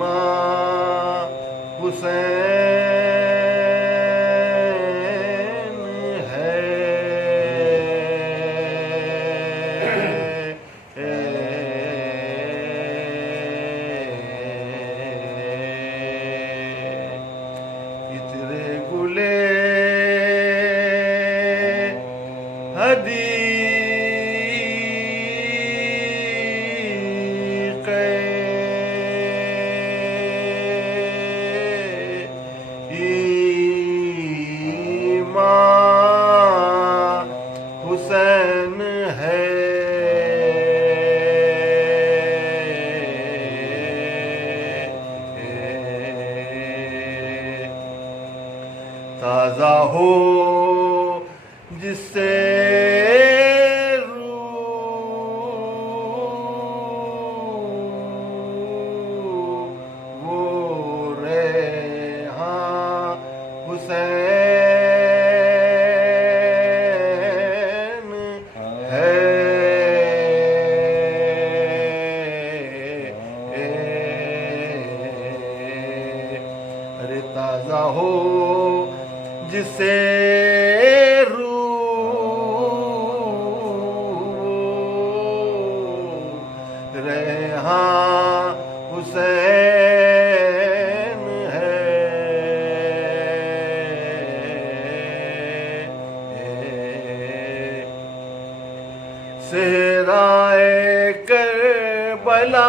امام حسین حسین ہے تازہ ہو جس سے روح وہ ریحاں حسین ہے ارے تازہ ہو جس سے روح ریحاں حسین ہے صحرائے کربلا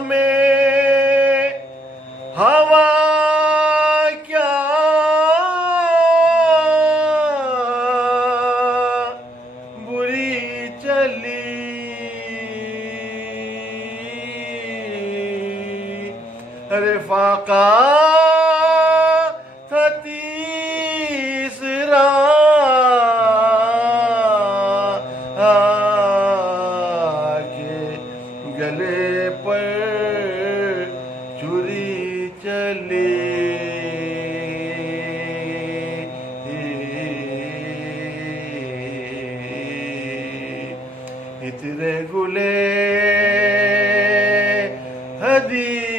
میں ہوا کیا بری چلی ارے فاقہ تھا تیسرا کے گلے پر چھری چلی اترے گلے حدیق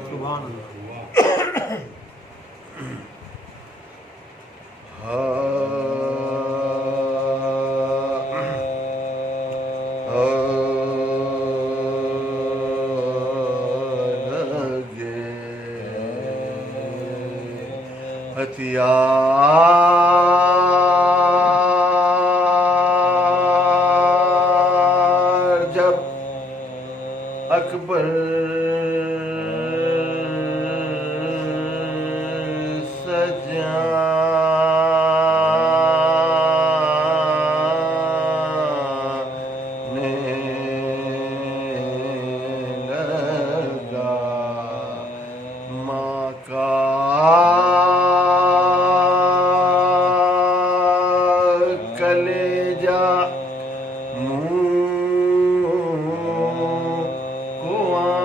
سبحان ہتھیار جب اکبر سجانے لگا ماں کا کلیجہ منہ کو آنے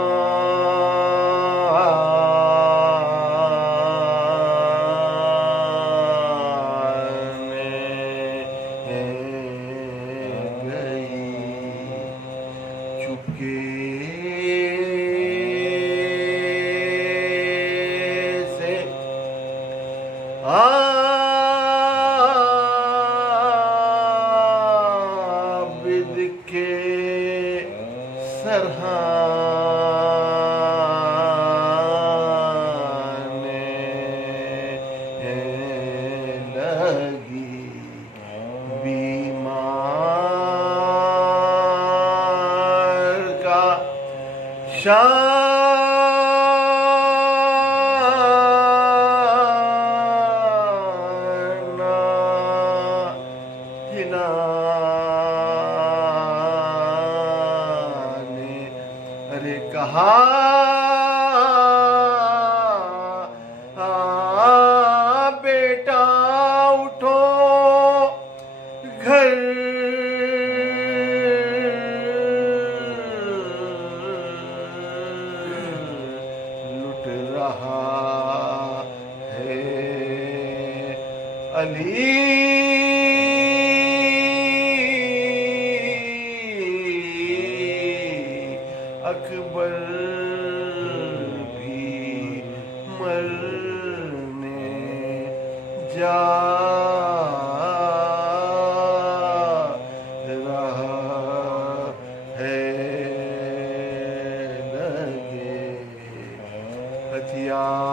گئی چپکے سے عابد کے سرہانے لگی بیمار کا شانہ ہلانے ارے کہا بیٹا اٹھو گھر لٹ رہا اکبر بھی مرنے جا رہا ہے، لگے ہتھیار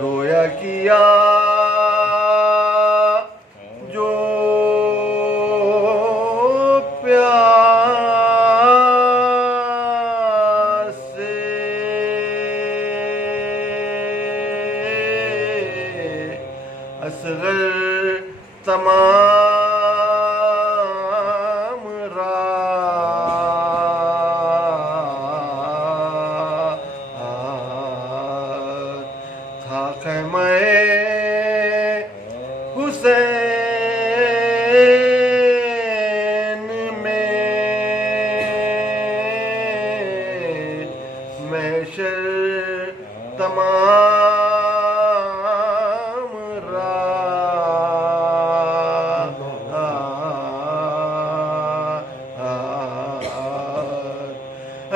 رویا کیا جو پیار سے اصغر تمام تھا خیمہ حسین میں، محشر تمام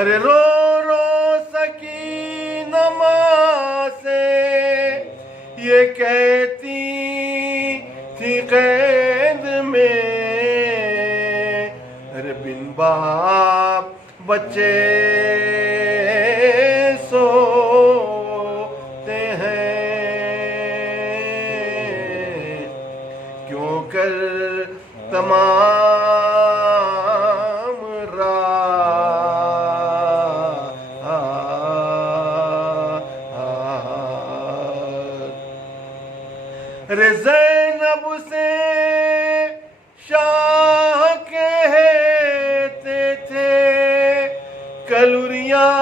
ارے رو رو سکینہ ماں سے یہ کہتی تھی قید میں، ارے بن باپ بچے سوتے ہیں، کیوں کر تمام رے زینب سے شاہ کہتے تھے کلوریاں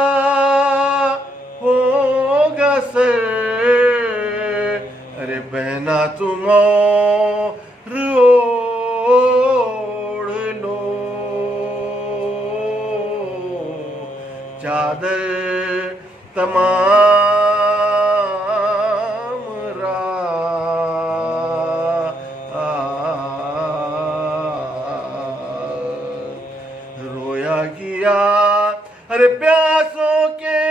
ہوگا سر، ارے بہنا تم اور اوڑھ لو چادر تمام رویا کیا ارے پیاسوں کے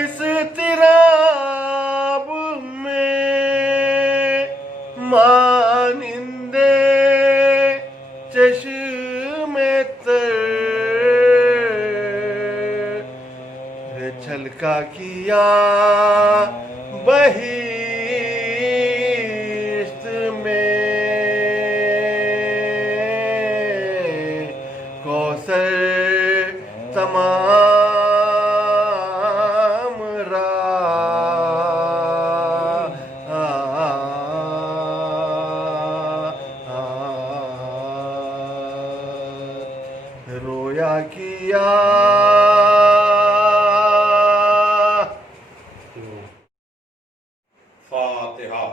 اس اضطراب میں، مانند چشم تر چھلکا کیا بہشت میں، کوثر تمام رویا کیا فاتحہ۔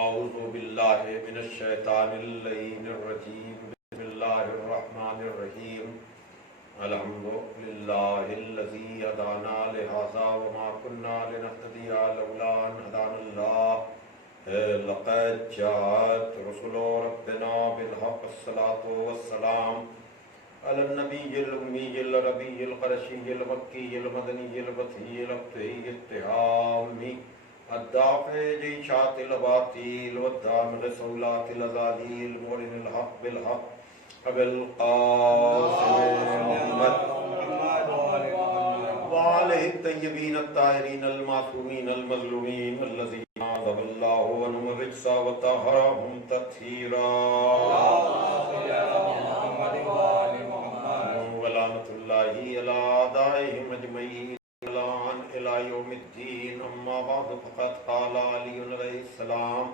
اعوذ باللہ من الشیطان اللعین الرجیم، بسم اللہ الرحمن الرحیم، الحمد للہ الذی ہدانا لہذا وما كنا لنہتدی لولا ان ہدانا اللہ، لقد جاءت رسل ربنا بالحق، الصلاة والسلام علی النبی الامی العربی القرشی المکی المدنی البطحی الابتہی التہامی الدافع جیشات الاباطیل والدامغ صولات الازالیل مولن الحق بالحق ابو القاسم محمد وعلیہ الطیبین الطاہرین المعصومین المظلومین الذین عذب اللہ عنہم الرجس وطہرہم تطہیرا ولعنۃ اللہ علی اعدائہم اجمعین۔ الدين أما بعد فقد قال علي عليه السلام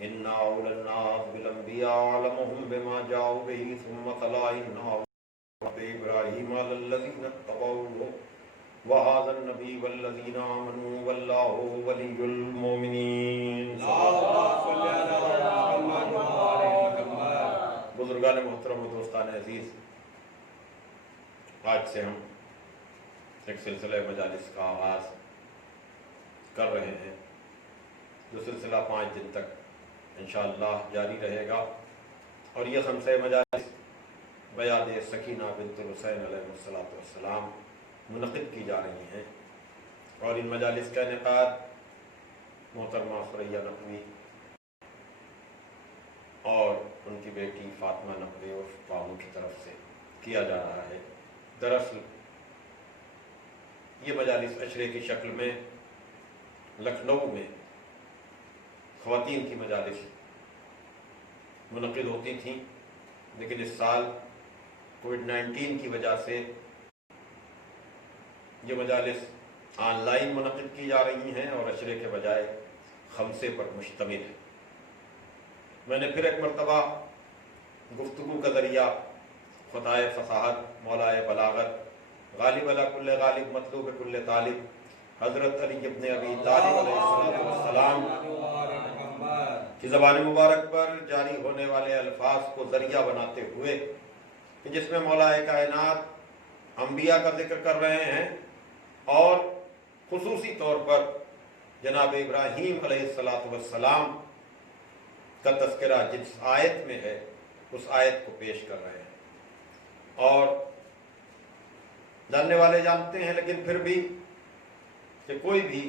إن أولى الناس بالأنبياء أعلمهم بما جاءوا به ثم تلا إن أولى إبراهيم على الذين اتبعوه وهذا النبي والذين آمنوا والله ولي المؤمنين. بزرگان محترم و دوستان عزیز، آج سے ہم ایک سلسلہ مجالس کا آغاز کر رہے ہیں جو سلسلہ 5 دن تک انشاءاللہ جاری رہے گا، اور یہ خمسہ مجالس بیاد سکینہ بنت الحسین علیہ السلام منعقد کی جا رہی ہیں، اور ان مجالس کا انعقاد محترمہ ثریا نقوی اور ان کی بیٹی فاطمہ نقوی اور پامو کی طرف سے کیا جا رہا ہے۔ دراصل یہ مجالس عشرے کی شکل میں لکھنؤ میں خواتین کی مجالس منعقد ہوتی تھیں، لیکن اس سال کووڈ-19 کی وجہ سے یہ مجالس آن لائن منعقد کی جا رہی ہیں اور عشرے کے بجائے خمسے پر مشتمل ہے۔ میں نے پھر ایک مرتبہ گفتگو کا ذریعہ خدائے فصاحت، مولائے بلاغت، غالب علی کل غالب، مطلوب کل طالب، حضرت علی ابن ابی طالب علیہ السلام کی زبان مبارک پر جاری ہونے والے الفاظ کو ذریعہ بناتے ہوئے کہ جس میں مولائے کائنات انبیاء کا ذکر کر رہے ہیں، اور خصوصی طور پر جناب ابراہیم علیہ السلام کا تذکرہ جس آیت میں ہے اس آیت کو پیش کر رہے ہیں، اور جاننے والے جانتے ہیں، لیکن پھر بھی کہ کوئی بھی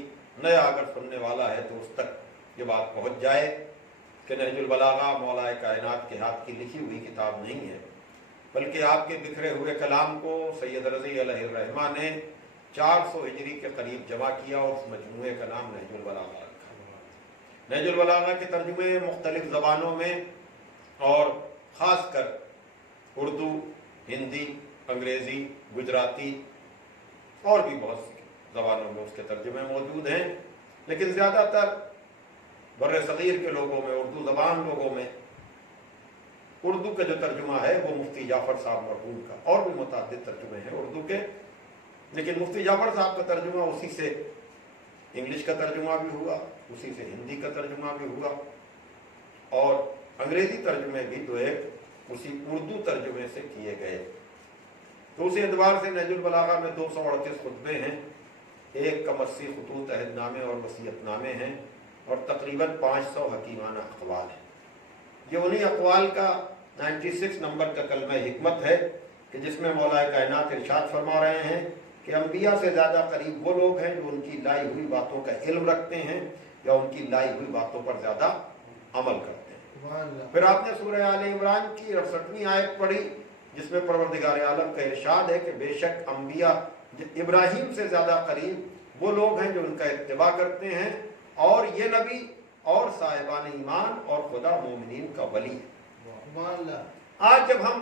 نیا اگر سننے والا ہے تو اس تک یہ بات پہنچ جائے کہ نہج البلاغہ مولائے کائنات کے ہاتھ کی لکھی ہوئی کتاب نہیں ہے، بلکہ آپ کے بکھرے ہوئے کلام کو سید رضی علیہ الرحمہ نے 400 ہجری کے قریب جمع کیا، اور اس مجموعے کا نام نہج البلاغہ رکھا۔ نہج البلاغہ کے ترجمے مختلف زبانوں میں، اور خاص کر اردو، ہندی، انگریزی، گجراتی اور بھی بہت سی زبانوں میں اس کے ترجمے موجود ہیں، لیکن زیادہ تر بر صغیر کے لوگوں میں، اردو زبان لوگوں میں، اردو کا جو ترجمہ ہے وہ مفتی جعفر صاحب مرحوم کا، اور بھی متعدد ترجمے ہیں اردو کے، لیکن مفتی جعفر صاحب کا ترجمہ اسی سے انگلش کا ترجمہ بھی ہوا، اسی سے ہندی کا ترجمہ بھی ہوا، اور انگریزی ترجمے بھی تو ایک اسی اردو ترجمے سے کیے گئے۔ تو اسی اعتبار سے نہج البلاغہ میں 238 خطبے ہیں، ایک کم 80 خطوط عہد نامے اور وصیت نامے ہیں، اور تقریباً 500 حکیمانہ اقوال ہیں۔ یہ انہی اقوال کا 96 نمبر کا کلمہ حکمت ہے کہ جس میں مولائے کائنات ارشاد فرما رہے ہیں کہ انبیاء سے زیادہ قریب وہ لوگ ہیں جو ان کی لائی ہوئی باتوں کا علم رکھتے ہیں یا ان کی لائی ہوئی باتوں پر زیادہ عمل کرتے ہیں۔ پھر آپ نے سورہ آل عمران کی 68ویں آیت پڑھی جس میں پروردگار عالم کا ارشاد ہے کہ بے شک انبیاء ابراہیم سے زیادہ قریب وہ لوگ ہیں جو ان کا اتباع کرتے ہیں، اور یہ نبی اور صاحبان ایمان اور خدا مومنین کا ولی ہے۔ آج جب ہم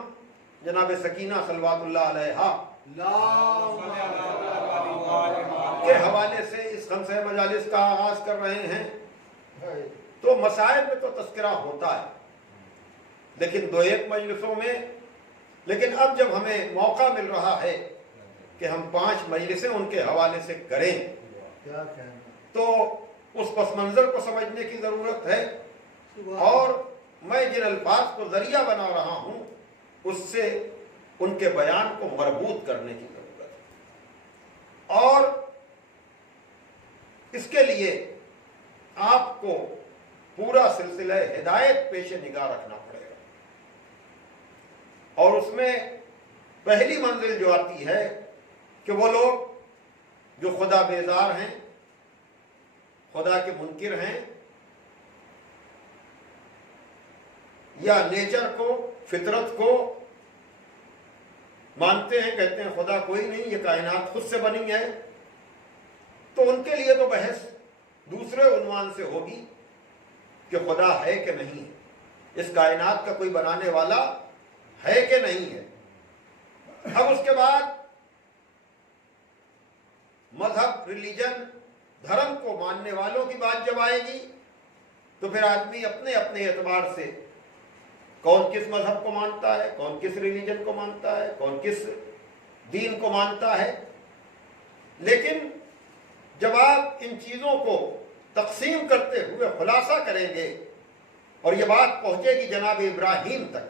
جناب سکینہ صلوات اللہ علیہا کے حوالے سے اس خمسہ مجالس کا آغاز کر رہے ہیں تو مسائل میں تو تذکرہ ہوتا ہے، لیکن 2-1 مجلسوں میں، لیکن اب جب ہمیں موقع مل رہا ہے کہ ہم 5 مجلسیں ان کے حوالے سے کریں تو اس پس منظر کو سمجھنے کی ضرورت ہے، اور میں جن الفاظ کو ذریعہ بنا رہا ہوں اس سے ان کے بیان کو مربوط کرنے کی ضرورت ہے، اور اس کے لیے آپ کو پورا سلسلہ ہدایت پیش نگاہ رکھنا پڑے گا، اور اس میں پہلی منزل جو آتی ہے کہ وہ لوگ جو خدا بیزار ہیں، خدا کے منکر ہیں، یا نیچر کو، فطرت کو مانتے ہیں، کہتے ہیں خدا کوئی نہیں، یہ کائنات خود سے بنی ہے، تو ان کے لیے تو بحث دوسرے عنوان سے ہوگی کہ خدا ہے کہ نہیں، اس کائنات کا کوئی بنانے والا ہے کہ نہیں ہے۔ اب اس کے بعد مذہب، ریلیجن دھرم کو ماننے والوں کی بات جب آئے گی تو پھر آدمی اپنے اپنے اعتبار سے کون کس مذہب کو مانتا ہے، کون کس ریلیجن کو مانتا ہے، کون کس دین کو مانتا ہے، لیکن جب آپ ان چیزوں کو تقسیم کرتے ہوئے خلاصہ کریں گے اور یہ بات پہنچے گی جناب ابراہیم تک،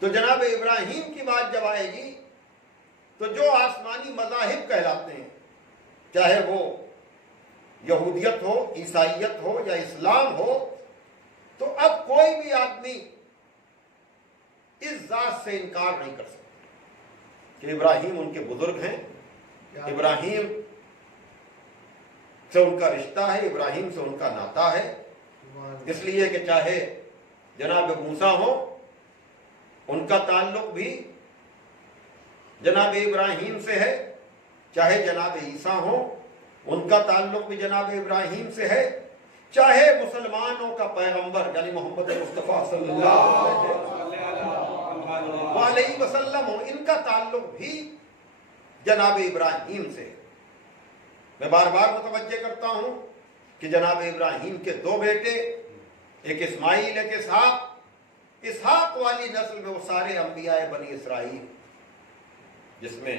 تو جناب ابراہیم کی بات جب آئے گی تو جو آسمانی مذاہب کہلاتے ہیں، چاہے وہ یہودیت ہو، عیسائیت ہو یا اسلام ہو، تو اب کوئی بھی آدمی اس ذات سے انکار نہیں کر سکتا کہ ابراہیم ان کے بزرگ ہیں، ابراہیم سے ان کا رشتہ ہے، ابراہیم سے ان کا ناتا ہے، اس لیے کہ چاہے جناب موسیٰ ہو، ان کا تعلق بھی جناب ابراہیم سے ہے، چاہے جناب عیسیٰ ہو، ان کا تعلق بھی جناب ابراہیم سے ہے، چاہے مسلمانوں کا پیغمبر یعنی محمد مصطفیٰ صلی اللہ علیہ وسلم ہو، ان کا تعلق بھی جناب ابراہیم سے ہے۔ میں بار بار متوجہ کرتا ہوں کہ جناب ابراہیم کے دو بیٹے، ایک اسماعیل ایک اسحاق والی نسل میں وہ سارے انبیاء بنی اسرائیل، جس میں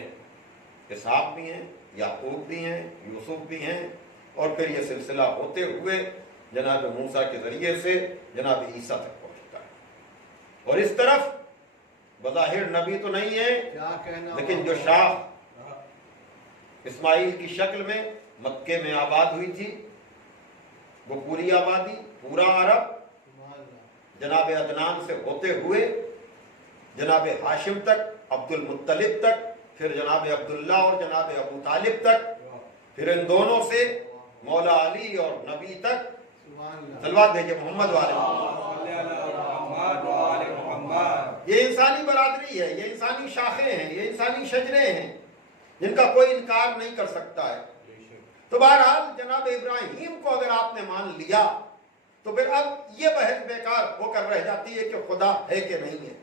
اسحاق بھی ہیں، یعقوب بھی ہیں، یوسف بھی ہیں، اور پھر یہ سلسلہ ہوتے ہوئے جناب موسیٰ کے ذریعے سے جناب عیسیٰ تک پہنچتا ہے۔ اور اس طرف بظاہر نبی تو نہیں ہے، لیکن جو شاخ اسماعیل کی شکل میں مکے میں آباد ہوئی تھی، وہ پوری آبادی، پورا عرب، جناب عدنان سے ہوتے ہوئے جناب ہاشم تک، عبد المطلب تک، پھر جناب عبداللہ اور جناب ابو طالب تک، پھر ان دونوں سے مولا علی اور نبی تک، صلوات بھیجے محمد والے محمد۔ یہ انسانی برادری ہے، یہ انسانی شاخیں ہیں، یہ انسانی شجرے ہیں جن کا کوئی انکار نہیں کر سکتا ہے۔ تو بہرحال جناب ابراہیم کو اگر آپ نے مان لیا تو پھر اب یہ بحث بیکار ہو کر رہ جاتی ہے کہ خدا ہے کہ نہیں ہے،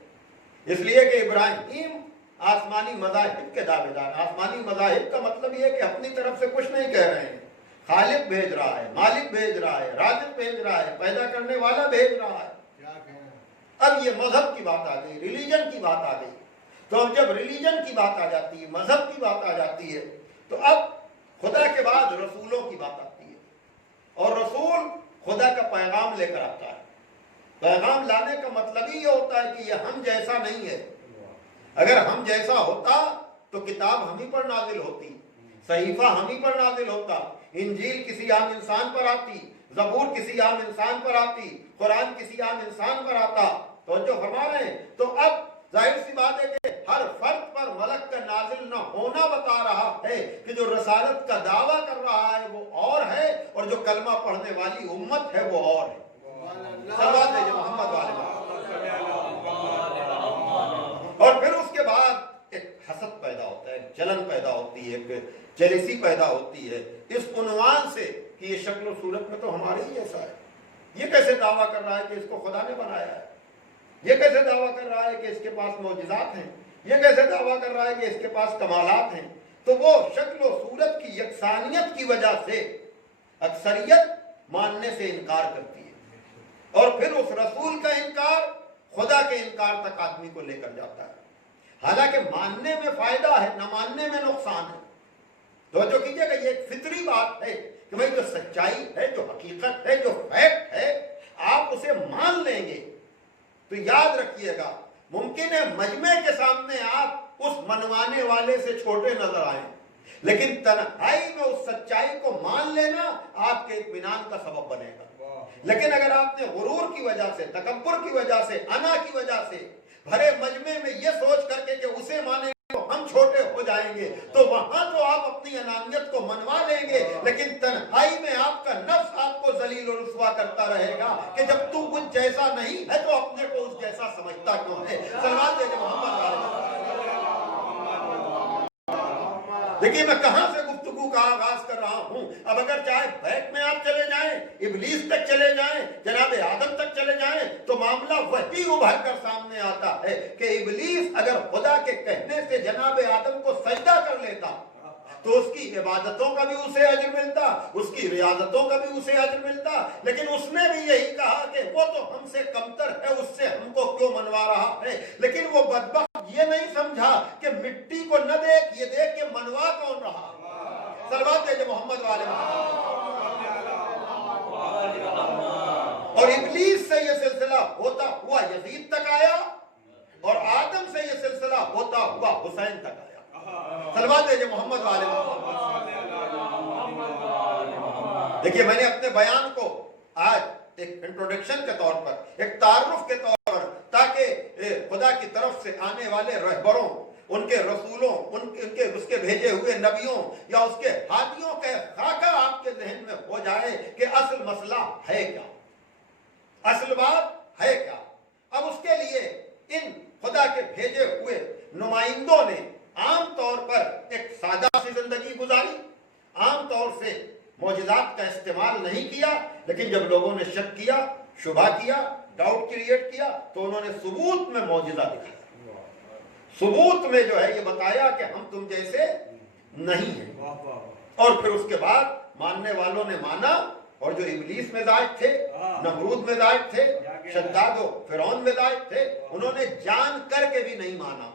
اس لیے کہ ابراہیم آسمانی مذاہب کے دعوے دار۔ آسمانی مذاہب کا مطلب یہ ہے کہ اپنی طرف سے کچھ نہیں کہہ رہے ہیں، خالق بھیج رہا ہے، مالک بھیج رہا ہے، رازق بھیج رہا ہے، پیدا کرنے والا بھیج رہا ہے۔ اب یہ مذہب کی بات آ گئی، ریلیجن کی بات آ گئی، تو اب جب ریلیجن کی بات آ جاتی ہے، مذہب کی بات آ جاتی ہے، تو اب خدا کے بعد رسولوں کی بات آتی ہے، اور رسول خدا کا پیغام لے کر آتا ہے۔ پیغام لانے کا مطلب ہی یہ ہوتا ہے کہ یہ ہم جیسا نہیں ہے۔ اگر ہم جیسا ہوتا تو کتاب ہم ہی پر نازل ہوتی، صحیفہ ہم ہی پر نازل ہوتا، انجیل کسی عام انسان پر آتی، زبور کسی عام انسان پر آتی، قرآن کسی عام انسان پر آتا۔ تو جو ہمارے ہیں، تو اب ظاہر سی بات ہے کہ ہر فرد پر ملک کا نازل نہ ہونا بتا رہا ہے کہ جو رسالت کا دعویٰ کر رہا ہے وہ اور ہے، اور جو کلمہ پڑھنے والی امت ہے وہ اور ہے۔ صلوات ہے محمد والے۔ اور پھر اس کے بعد ایک حسد پیدا ہوتا ہے، جلن پیدا ہوتی ہے، ایک جیلسی پیدا ہوتی ہے، اس عنوان سے کہ یہ شکل و صورت میں تو ہمارے ہی جیسا ہے، یہ کیسے دعویٰ کر رہا ہے کہ اس کو خدا نے بنایا ہے، یہ کیسے دعویٰ کر رہا ہے کہ اس کے پاس معجزات ہیں، یہ کیسے دعویٰ کر رہا ہے کہ اس کے پاس کمالات ہیں۔ تو وہ شکل و صورت کی یکسانیت کی وجہ سے اکثریت ماننے سے انکار کرتی ہے، اور پھر اس رسول کا انکار خدا کے انکار تک آدمی کو لے کر جاتا ہے۔ حالانکہ ماننے میں فائدہ ہے، نہ ماننے میں نقصان ہے۔ توجہ کیجئے گا، یہ ایک فطری بات ہے کہ بھئی جو سچائی ہے، جو حقیقت ہے، جو فیکٹ ہے، آپ اسے مان لیں گے تو یاد رکھیے گا ممکن ہے مجمع کے سامنے آپ اس منوانے والے سے چھوٹے نظر آئیں، لیکن تنہائی میں اس سچائی کو مان لینا آپ کے اطمینان کا سبب بنے گا۔ لیکن اگر آپ نے غرور کی وجہ سے، تکبر کی وجہ سے، انا کی وجہ سے بھرے مجمع میں یہ سوچ کر کے کہ اسے مانے تو ہم چھوٹے ہو جائیں گے، تو وہاں تو آپ اپنی انانیت کو منوا لیں گے، لیکن تنہائی میں آپ کا نفس آپ کو ذلیل و رسوا کرتا رہے گا کہ جب تو کچھ جیسا نہیں ہے تو اپنے کو اس جیسا سمجھتا کیوں ہے۔ صلوات دے محمد علیہ۔ دیکھیے میں کہاں سے گفتگو کا آغاز کر رہا ہوں۔ اب اگر چاہے بیت میں آپ چلے جائیں، ابلیس تک چلے جائیں، جناب آدم تک چلے جائیں، تو معاملہ وہی ابھر کر سامنے آتا ہے کہ ابلیس اگر خدا کے کہنے سے جناب آدم کو سجدہ کر لیتا تو اس کی عبادتوں کا بھی اسے اجر ملتا، اس کی ریاضتوں کا بھی اسے اجر ملتا، لیکن اس نے بھی یہی کہا کہ وہ تو ہم سے کمتر ہے، اس سے ہم کو کیوں منوا رہا ہے؟ لیکن وہ بدبخت یہ نہیں سمجھا کہ مٹی کو نہ دیکھ، یہ دیکھ کہ منوا کون رہا۔ صلوات بھیجے محمد والے محمد۔ اور ابلیس سے یہ سلسلہ ہوتا ہوا یزید تک آیا، اور آدم سے یہ سلسلہ ہوتا ہوا حسین تک آیا۔ صلوات بھیجے محمد والے محمد۔ دیکھیے میں نے اپنے بیان کو آج ایک انٹروڈکشن کے طور پر، ایک تعارف کے طور پر، تاکہ خدا کی طرف سے آنے والے رہبروں، ان کے رسولوں، اس کے بھیجے ہوئے نبیوں یا اس کے ہادیوں کا خاکہ آپ کے ذہن میں ہو جائے کہ اصل مسئلہ ہے کیا، اصل بات ہے کیا۔ اب اس کے لیے ان خدا کے بھیجے ہوئے نمائندوں نے عام طور پر ایک سادہ سی زندگی گزاری، عام طور سے معجزات کا استعمال نہیں کیا، لیکن جب لوگوں نے شک کیا، شبہ کیا، ڈاؤٹ کریٹ کیا، تو انہوں نے ثبوت میں معجزہ دکھایا، ثبوت میں جو ہے یہ بتایا کہ ہم تم جیسے نہیں ہیں۔ اور پھر اس کے بعد ماننے والوں نے مانا، اور جو ابلیس مزاج تھے، نمرود مزاج تھے، شداد و فرعون مزاج تھے، انہوں نے جان کر کے بھی نہیں مانا۔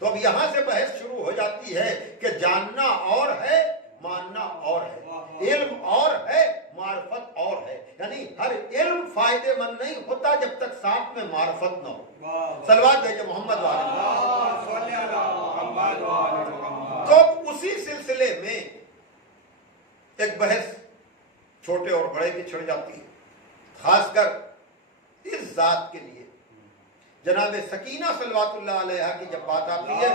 تو اب یہاں سے بحث شروع ہو جاتی ہے کہ جاننا اور ہے، ماننا اور ہے، علم اور ہے، معرفت اور ہے۔ یعنی ہر علم فائدے مند نہیں ہوتا جب تک ساتھ میں معرفت نہ ہو۔ صلوات بھیجے محمد والے۔ تو اسی سلسلے میں ایک بحث چھوٹے اور بڑے کی چھڑ جاتی ہے، خاص کر اس ذات کے لیے۔ جناب سکینہ صلوات اللہ علیہا کی جب بات آتی ہے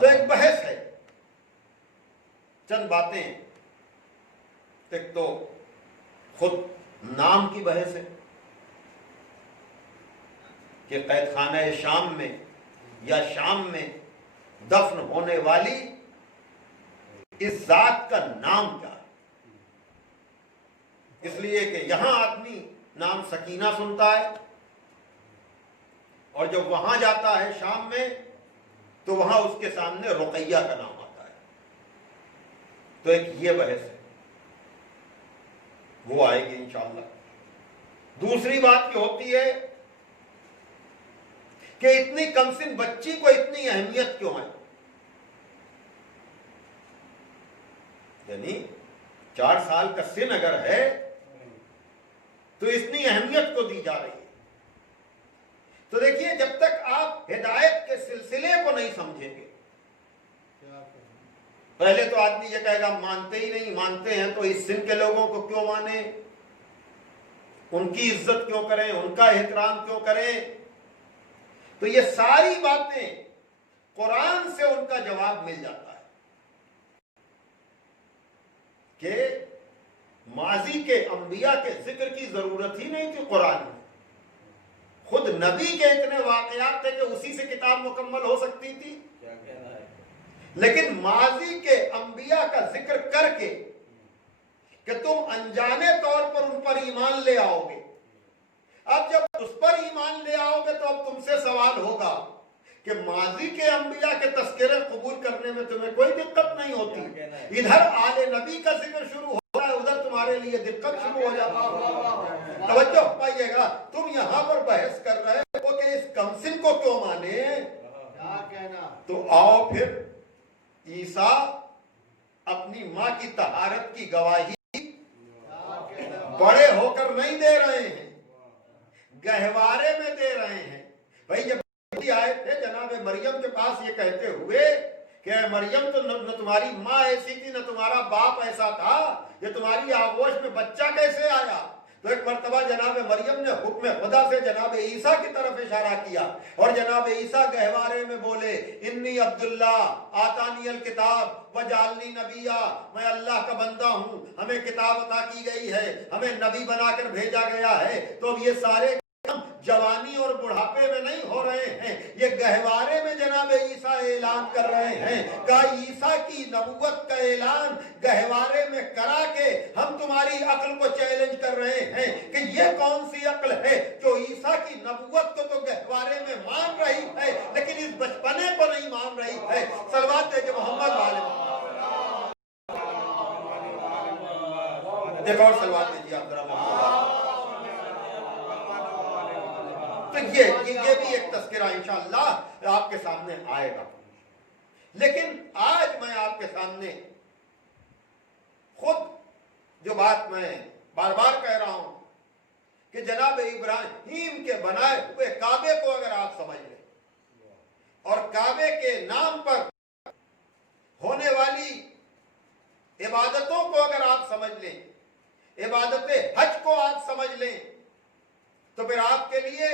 تو ایک بحث ہے، چند باتیں۔ ایک تو خود نام کی بحث ہے کہ قید خانہ شام میں یا شام میں دفن ہونے والی اس ذات کا نام کیا ہے۔ اس لیے کہ یہاں آدمی نام سکینہ سنتا ہے، اور جب وہاں جاتا ہے شام میں تو وہاں اس کے سامنے رقیہ کا نام آتا ہے۔ تو ایک یہ بحث ہے، وہ آئے گی انشاءاللہ۔ دوسری بات یہ ہوتی ہے کہ اتنی کم سن بچی کو اتنی اہمیت کیوں ہے؟ یعنی 4 سال کا سن اگر ہے تو اتنی اہمیت کو دی جا رہی ہے۔ تو دیکھیے جب تک آپ ہدایت کے سلسلے کو نہیں سمجھیں گے، پہلے تو آدمی یہ کہے گا مانتے ہی نہیں، مانتے ہیں تو اس سن کے لوگوں کو کیوں مانیں، ان کی عزت کیوں کریں، ان کا احترام کیوں کریں۔ تو یہ ساری باتیں قرآن سے ان کا جواب مل جاتا ہے کہ ماضی کے انبیاء کے ذکر کی ضرورت ہی نہیں تھی قرآن میں، خود نبی کے اتنے واقعات تھے کہ اسی سے کتاب مکمل ہو سکتی تھی، لیکن ماضی کے انبیاء کا ذکر کر کے کہ تم انجانے طور پر ان پر ایمان لے آؤ گے۔ اب جب اس پر ایمان لے آؤ گے تو اب تم سے سوال ہوگا کہ ماضی کے انبیاء کے تذکرے قبول کرنے میں تمہیں کوئی دقت نہیں ہوتی، ادھر آل نبی کا ذکر شروع ہوتا ہے، ادھر تمہارے لیے دقت شروع ہو جاتا ہے۔ توجہ پائیے گا، تم یہاں پر بحث کر رہے ہو کہ اس کمسن کو کیوں مانے، تو آؤ پھر عیسیٰ اپنی ماں کی طہارت کی گواہی بڑے ہو کر نہیں دے رہے ہیں، گہوارے میں دے رہے ہیں۔ بھائی جب آئے تھے جناب مریم کے پاس یہ کہتے ہوئے کہ مریم تو نہ تمہاری ماں ایسی تھی نہ تمہارا باپ ایسا تھا، یہ تمہاری آغوش میں بچہ کیسے آیا؟ تو ایک مرتبہ جناب مریم نے حکم خدا سے جناب عیسیٰ کی طرف اشارہ کیا، اور جناب عیسیٰ گہوارے میں بولے انی عبداللہ آتانی الکتاب وجعلنی نبیہ، میں اللہ کا بندہ ہوں، ہمیں کتاب عطا کی گئی ہے، ہمیں نبی بنا کر بھیجا گیا ہے۔ تو اب یہ سارے جوانی اور بڑھاپے میں نہیں ہو رہے ہیں، یہ گہوارے میں جناب عیسیٰ اعلان کر رہے ہیں کہ عیسیٰ کی نبوت کا اعلان گہوارے میں کرا کے ہم تمہاری عقل کو چیلنج کر رہے ہیں کہ یہ کون سی عقل ہے جو عیسیٰ کی نبوت کو تو گہوارے میں مان رہی ہے لیکن اس بچپنے کو نہیں مان رہی ہے۔ صلوات دے ایک اور سلوات بھیجیے آپ ذرا محمد۔ تو یہ بھی ایک تذکرہ انشاءاللہ آپ کے سامنے آئے گا، لیکن آج میں آپ کے سامنے خود جو بات میں بار بار کہہ رہا ہوں کہ جناب ابراہیم کے بنائے ہوئے کعبے کو اگر آپ سمجھ لیں اور کعبے کے نام پر ہونے والی عبادتوں کو اگر آپ سمجھ لیں، عبادت حج کو آپ سمجھ لیں، تو پھر آپ کے لیے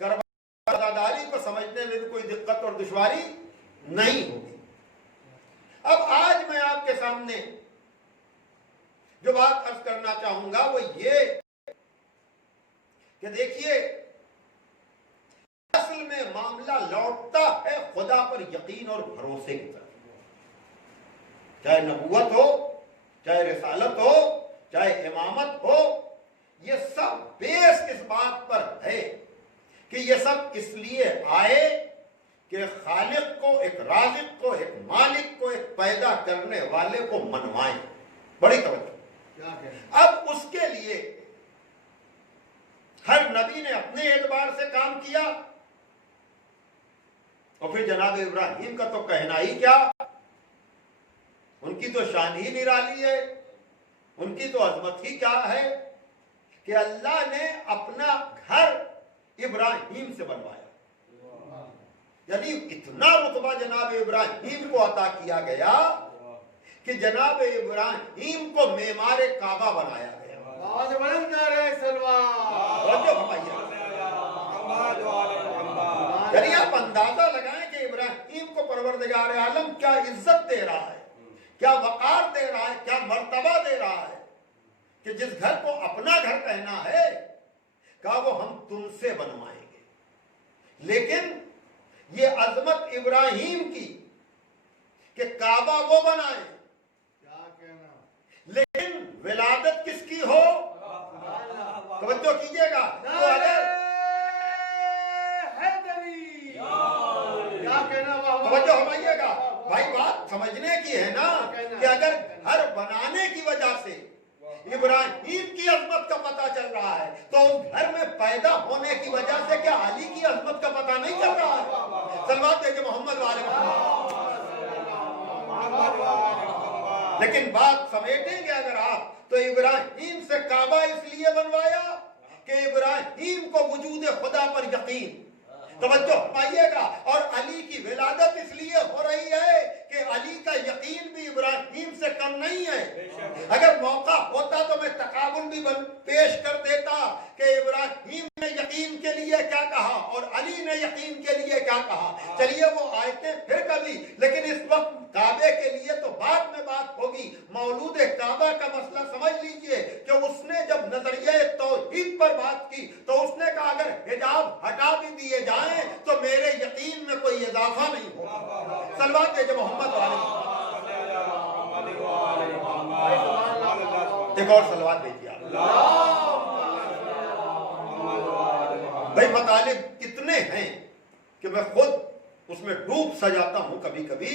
کربلا عزاداری کو سمجھنے میں بھی کوئی دقت اور دشواری نہیں ہوگی۔ اب آج میں آپ کے سامنے جو بات عرض کرنا چاہوں گا وہ یہ کہ دیکھیے، اصل میں معاملہ لوٹتا ہے خدا پر یقین اور بھروسے کی طرف، چاہے نبوت ہو، چاہے رسالت ہو، چاہے امامت ہو، یہ سب بیس اس بات پر ہے کہ یہ سب اس لیے آئے کہ خالق کو، ایک رازق کو، ایک مالک کو، ایک پیدا کرنے والے کو منوائیں۔ بڑی توجہ۔ اب اس کے لیے ہر نبی نے اپنے اعتبار سے کام کیا، اور پھر جناب ابراہیم کا تو کہنا ہی کیا، ان کی تو شان ہی نرالی ہے، ان کی تو عظمت ہی کیا ہے کہ اللہ نے اپنا گھر ابراہیم سے بنوایا، یعنی اتنا رتبہ جناب ابراہیم کو عطا کیا گیا کہ جناب ابراہیم کو معمار کعبہ بنایا گیا۔ یعنی آپ اندازہ لگائیں کہ ابراہیم کو پروردگار عالم کیا عزت دے رہا ہے، کیا وقار دے رہا ہے، کیا مرتبہ دے رہا ہے کہ جس گھر کو اپنا گھر کہنا ہے، کہا وہ ہم تم سے بنوائیں گے۔ لیکن یہ عظمت ابراہیم کی کہ کعبہ وہ بنائیں، لیکن ولادت کس کی ہو؟ توجہ کیجئے گا، تو اگر توجہ فرمائیے گا بھائی، بات سمجھنے کی ہے نا کہ اگر گھر بنانے کی وجہ سے ابراہیم کی عظمت کا پتہ چل رہا ہے تو اس گھر میں پیدا ہونے کی وجہ سے کیا علی کی عظمت کا پتہ نہیں چل رہا ہے؟ صلوات دیکھیں محمد والے محمد۔ لیکن بات سمیٹیں گے اگر آپ تو ابراہیم سے کعبہ اس لیے بنوایا کہ ابراہیم کو وجود خدا پر یقین، توجہ فرمائیے گا، اور علی کی ولادت اس لیے ہو رہی ہے کہ علی کا یقین بھی ابراہیم سے کم نہیں ہے۔ اگر موقع ہوتا تو میں تقابل بھی پیش کر دیتا کہ ابراہیم نے یقین کے لیے کیا کہا اور علی نے یقین کے لیے کیا کہا، چلیے وہ آیتیں پھر کبھی، لیکن اس وقت کعبے کے لیے تو بعد میں بات ہوگی۔ مولود کعبہ کا مسئلہ سمجھ لیجئے کہ اس نے جب نظریہ توحید پر بات کی تو اس نے کہا اگر حجاب ہٹا بھی دیے جائیں تو میرے یقین میں کوئی اضافہ نہیں ہوگا۔ صلوات دیجئے محمد علیہ۔ ایک اور صلوات بھیجیے آپ۔ بھائی مطالب اتنے ہیں کہ میں خود اس میں ڈوب سا جاتا ہوں کبھی کبھی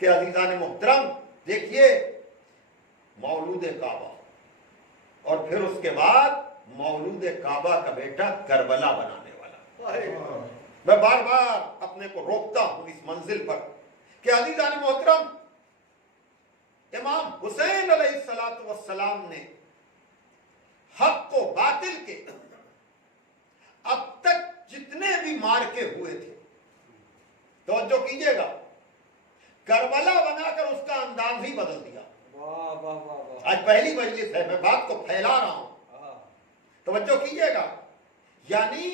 کہ عزیزان محترم دیکھیے، مولود کعبہ اور پھر اس کے بعد مولود کعبہ کا بیٹا کربلا بنانے والا۔ میں بار بار اپنے کو روکتا ہوں اس منزل پر کہ عزیزان محترم، امام حسین علیہ السلام نے حق و باطل کے اب تک جتنے بھی مارکے ہوئے تھے، توجہ کیجئے گا، کربلا بنا کر اس کا انداز ہی بدل دیا۔ آج پہلی مجلس ہے، میں بات کو پھیلا رہا ہوں، توجہ کیجئے گا، یعنی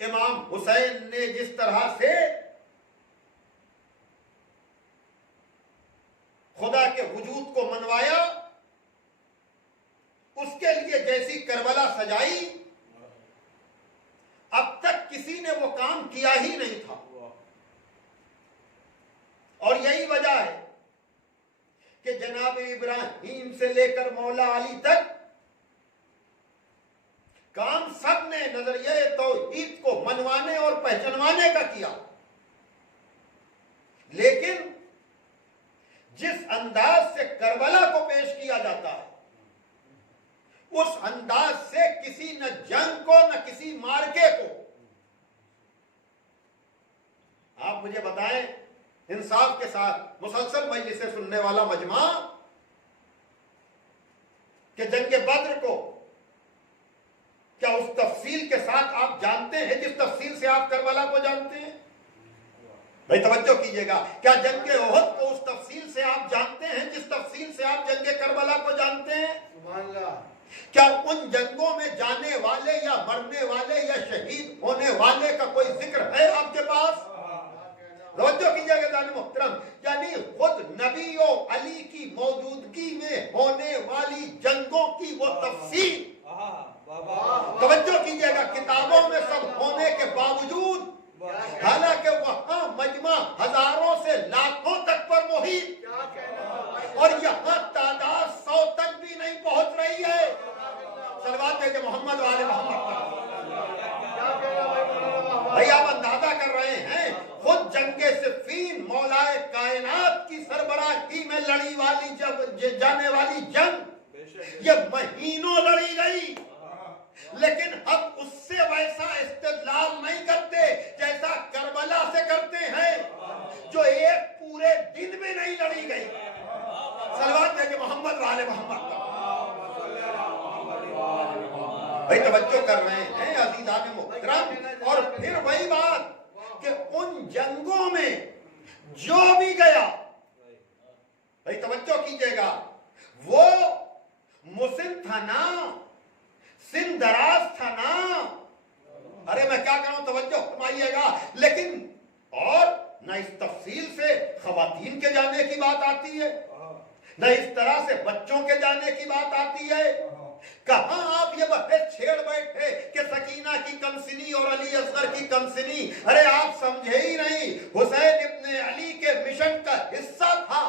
امام حسین نے جس طرح سے خدا کے وجود کو منوایا، اس کے لیے جیسی کربلا سجائی، اب تک کسی نے وہ کام کیا ہی نہیں تھا۔ اور یہی وجہ ہے کہ جناب ابراہیم سے لے کر مولا علی تک کام سب نے نظریہ توحید کو منوانے اور پہچانوانے کا کیا، لیکن جس انداز سے کربلا کو پیش کیا جاتا ہے اس انداز سے کسی نہ جنگ کو نہ کسی مارکے کو. آپ مجھے بتائیں انصاف کے ساتھ مسلسل مجلسیں سننے والا مجمع کہ جنگ بدر کو کیا اس تفصیل کے ساتھ آپ جانتے ہیں جس تفصیل سے آپ کربلا کو جانتے ہیں؟ بھائی توجہ کیجئے گا. کیا جنگ احد کو اس تفصیل سے آپ جانتے ہیں جس تفصیل سے آپ جنگ کربلا کو جانتے ہیں؟ سبحان اللہ. کیا ان جنگوں میں جانے والے یا مرنے والے یا شہید ہونے والے کا کوئی ذکر ہے آپ کے پاس؟ توجہ کیجئے گا جان محترم، یعنی خود نبی و علی کی موجودگی میں ہونے والی جنگوں کی وہ تفصیل توجہ کیجئے گا کتابوں میں سب ہونے کے باوجود، حالانکہ وہاں مجمع ہزاروں سے لاکھوں تک پر محیط اور یہاں تعداد 100 تک بھی نہیں پہنچ رہی ہے. صلوات ہے کہ محمد والے محمد. بھائی آپ اندازہ کر رہے ہیں خود جنگ صفین مولا کائنات کی سربراہی میں لڑی والی جانے والی جنگ یہ مہینوں لڑی گئی، لیکن ہم اس سے ویسا استدلال نہیں کرتے جیسا کربلا سے کرتے ہیں جو ایک پورے دن میں نہیں لڑی گئی. صلوات ہے کہ محمد والے محمد. بھائی توجہ کر رہے ہیں عزیزان محترم. اور پھر وہی بات کہ ان جنگوں میں جو بھی گیا، بھائی توجہ کیجئے گا، وہ مسن تھا نا، سن دراز تھا نا. ارے میں کیا کروں توجہ فرمائیے گا. لیکن اور نہ اس تفصیل سے خواتین کے جانے کی بات آتی ہے، نہ اس طرح سے بچوں کے جانے کی بات آتی ہے. کہاں آپ یہ بحث چھیڑ بیٹھے کہ سکینہ کی کمسنی اور علی اصغر کی کمسنی. ارے آپ سمجھے ہی نہیں، حسین ابن علی کے مشن کا حصہ تھا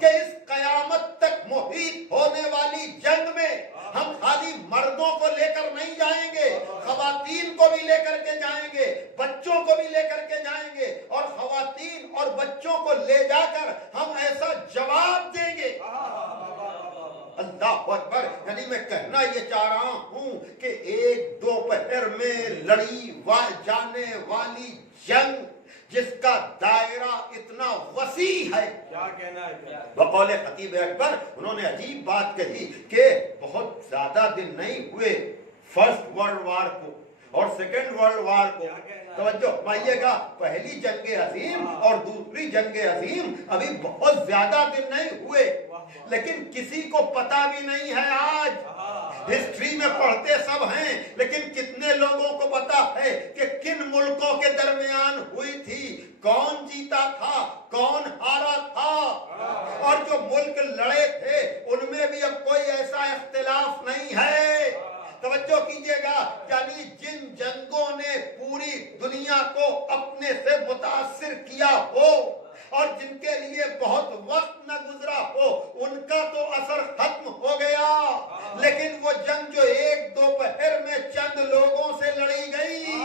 کہ اس قیامت تک محیط ہونے والی جنگ میں ہم خالی مردوں کو لے کر نہیں جائیں گے، خواتین کو بھی لے کر کے جائیں گے، بچوں کو بھی لے کر کے جائیں گے، اور خواتین اور بچوں کو لے جا کر ہم ایسا جواب دیں گے. اللہ اکبر. یعنی میں کہنا یہ چاہ رہا ہوں کہ ایک دوپہر میں لڑی جانے والی جنگ جس کا دائرہ اتنا وسیع ہے، کیا کہنا ہے بقول خطیب اکبر انہوں نے عجیب بات کہی کہ بہت زیادہ دن نہیں ہوئے فرسٹ ورلڈ وار کو اور سیکنڈ ورلڈ وار کو. توجہ فرمائیے گا، پہلی جنگ عظیم اور دوسری جنگ عظیم ابھی بہت زیادہ دن نہیں ہوئے، لیکن کسی کو پتا بھی نہیں ہے. آج ہسٹری میں پڑھتے سب ہیں، لیکن کتنے لوگوں کو پتا ہے کہ کن ملکوں کے درمیان ہوئی تھی، کون جیتا تھا، کون ہارا تھا. اور جو ملک لڑے تھے ان میں بھی اب کوئی ایسا اختلاف نہیں ہے. توجہ کیجئے گا، یعنی جن جنگوں نے پوری دنیا کو اپنے سے متاثر کیا ہو اور جن کے لیے بہت وقت نہ گزرا ہو، ان کا تو اثر ختم ہو گیا. لیکن وہ جنگ جو ایک دوپہر میں چند لوگوں سے لڑی گئی،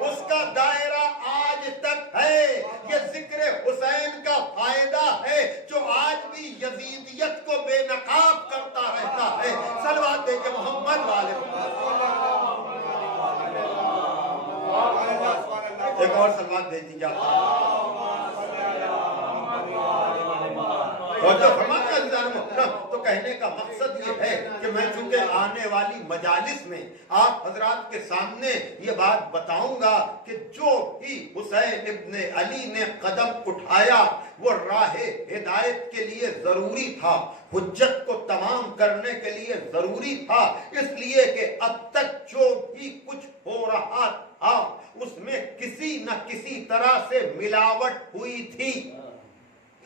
اس کا دائرہ آج تک ہے. یہ ذکر حسین کا فائدہ ہے جو آج بھی یزیدیت کو بے نقاب کرتا رہتا ہے. صلوات دے کہ محمد والے. ایک اور صلوات دے دیجیے. تو کہنے کا مقصد یہ ہے کہ میں چونکہ آنے والی مجالس میں آپ حضرات کے سامنے یہ بات بتاؤں گا کہ جو ہی حسین ابن علی نے قدم اٹھایا وہ راہ ہدایت کے لیے ضروری تھا، حجت کو تمام کرنے کے لیے ضروری تھا. اس لیے کہ اب تک جو بھی کچھ ہو رہا تھا اس میں کسی نہ کسی طرح سے ملاوٹ ہوئی تھی.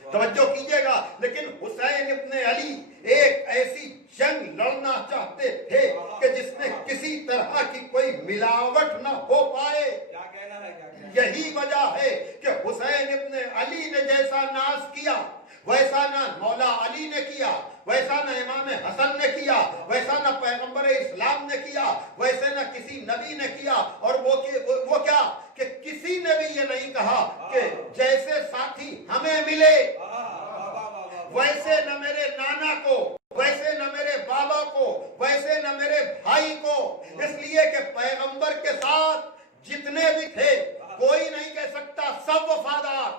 توجہ کیجئے گا، لیکن حسین ابن علی ایک ایسی جنگ لڑنا چاہتے تھے کہ جس میں کسی طرح کی کوئی ملاوٹ نہ ہو پائے. یہی وجہ ہے کہ حسین ابن علی نے جیسا ناز کیا ویسا نہ مولا علی نے کیا، ویسا نہ امام حسن نے کیا، ویسا نہ پیغمبر اسلام نے کیا، ویسے نہ کسی نبی نے کیا. اور وہ کیا کہ کسی نے بھی یہ نہیں کہا کہ جیسے ساتھی ہمیں ملے ویسے نہ میرے نانا کو، ویسے نہ میرے بابا کو، ویسے نہ میرے بھائی کو، اس لیے کہ پیغمبر کے ساتھ جتنے بھی تھے کوئی نہیں کہہ سکتا سب وفادار۔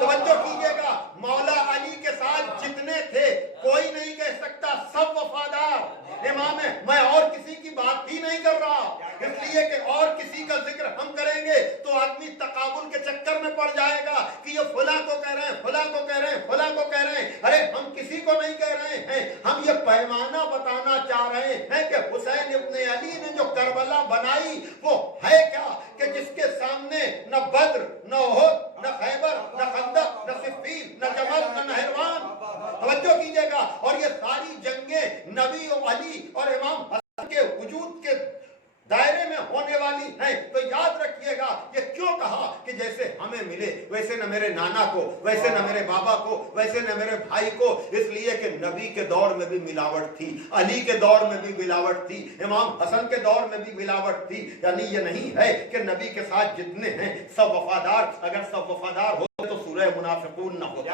توجہ کیجئے گا، مولا علی کے ساتھ جتنے تھے کوئی نہیں کہہ سکتا سب وفادار۔ امام میں اور کسی کی بات ہی نہیں کر رہا، اس لیے کہ اور کسی کا ذکر ہم کریں گے تو آدمی تقابل کے چکر میں پڑ جائے گا کہ یہ فلاں کو کہہ رہے ہیں، فلاں کو کہہ رہے ہیں، فلاں کو کہہ رہے ہیں۔ ارے ہم کسی کو نہیں کہہ رہے ہیں، ہم یہ پیمانہ بتانا چاہ رہے ہیں کہ حسین ابن علی نے جو کربلا بنائی وہ ہے کیا، کہ جس کے سامنے نہ بدر، نہ احد، نہ خیبر، نہ خندق، نہ صفین، نہ جمل، نہ نہروان۔ توجہ کیجئے گا، اور یہ ساری جنگیں نبی و علی اور امام حسن کے وجود کے دائرے میں ہونے والی ہیں۔ تو یاد رکھیے گا یہ کیوں کہا کہ جیسے ہمیں ملے ویسے نہ میرے نانا کو، ویسے نہ میرے بابا کو، ویسے نہ میرے بھائی کو، اس لیے کہ نبی کے دور میں بھی ملاوٹ تھی، علی کے دور میں بھی ملاوٹ تھی، امام حسن کے دور میں بھی ملاوٹ تھی۔ یعنی یہ نہیں ہے کہ نبی کے ساتھ جتنے ہیں سب وفادار، اگر سب وفادار ہوتے تو سورہ منافقون نہ ہوتا۔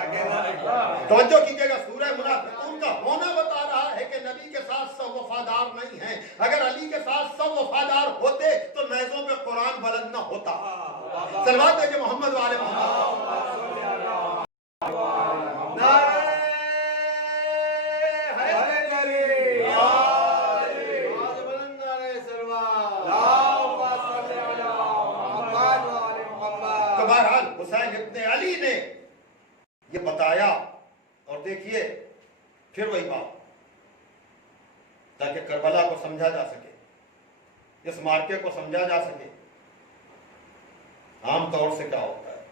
توجہ کیجئے گا، سورہ منافقون کا ہونا بتا رہا ہے کہ نبی کے ساتھ سب وفادار نہیں ہیں۔ اگر علی کے ساتھ سب وفادار ہوتے تو نیزوں پہ قرآن بلند نہ ہوتا۔ صلوات ہے محمد والے محمد۔ تو بہرحال حسین ابن علی نے یہ بتایا، اور دیکھیے پھر وہی بات، تاکہ کربلا کو سمجھا جا سکے، اس مارکے کو سمجھا جا سکے۔ عام طور سے کیا ہوتا ہے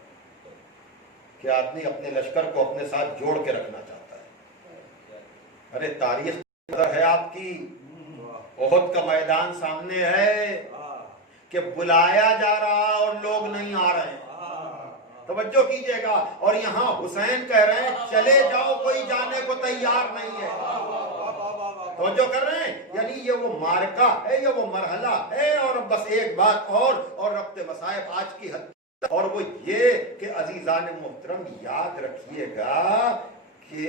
کہ آدمی اپنے لشکر کو اپنے ساتھ جوڑ کے رکھنا چاہتا ہے۔ ارے تاریخ ہے آپ کی، احد کا میدان سامنے ہے کہ بلایا جا رہا اور لوگ نہیں آ رہے ہیں۔ توجہ کیجئے گا، اور یہاں حسین کہہ رہے ہیں چلے جاؤ، کوئی جانے کو تیار نہیں ہے۔ توجہ کر رہے ہیں، یعنی یہ وہ مارکہ ہے، یہ وہ مرحلہ ہے۔ اور بس ایک بات اور ربط مصائب آج کی حد، اور وہ یہ کہ عزیزان محترم یاد رکھیے گا کہ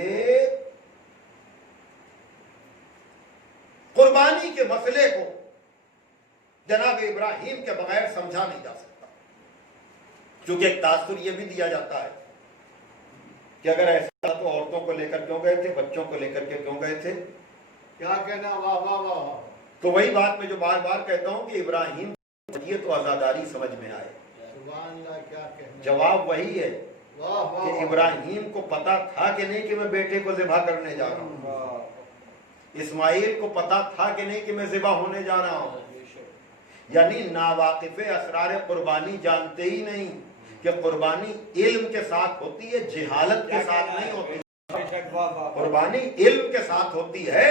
قربانی کے مسئلے کو جناب ابراہیم کے بغیر سمجھا نہیں جا سکتا، کیونکہ ایک تاثر یہ بھی دیا جاتا ہے کہ اگر ایسا تو عورتوں کو لے کر کیوں گئے تھے، بچوں کو لے کر کے کیوں گئے تھے، کیا کہنا، واہ واہ واہ۔ تو وہی بات میں جو بار بار کہتا ہوں کہ ابراہیم یہ تو عزاداری سمجھ میں آئے۔ سبحان اللہ، کیا کہنا۔ جواب وہی ہے واہ واہ کہ ابراہیم کو پتا تھا کہ نہیں کہ میں بیٹے کو ذبح کرنے جا رہا ہوں، اسماعیل کو پتا تھا کہ نہیں کہ میں ذبح ہونے جا رہا ہوں۔ یعنی ناواقف اسرار قربانی جانتے ہی نہیں کہ قربانی علم کے ساتھ ہوتی ہے، جہالت کے ساتھ نہیں ہوتی۔ قربانی علم کے ساتھ ہوتی ہے،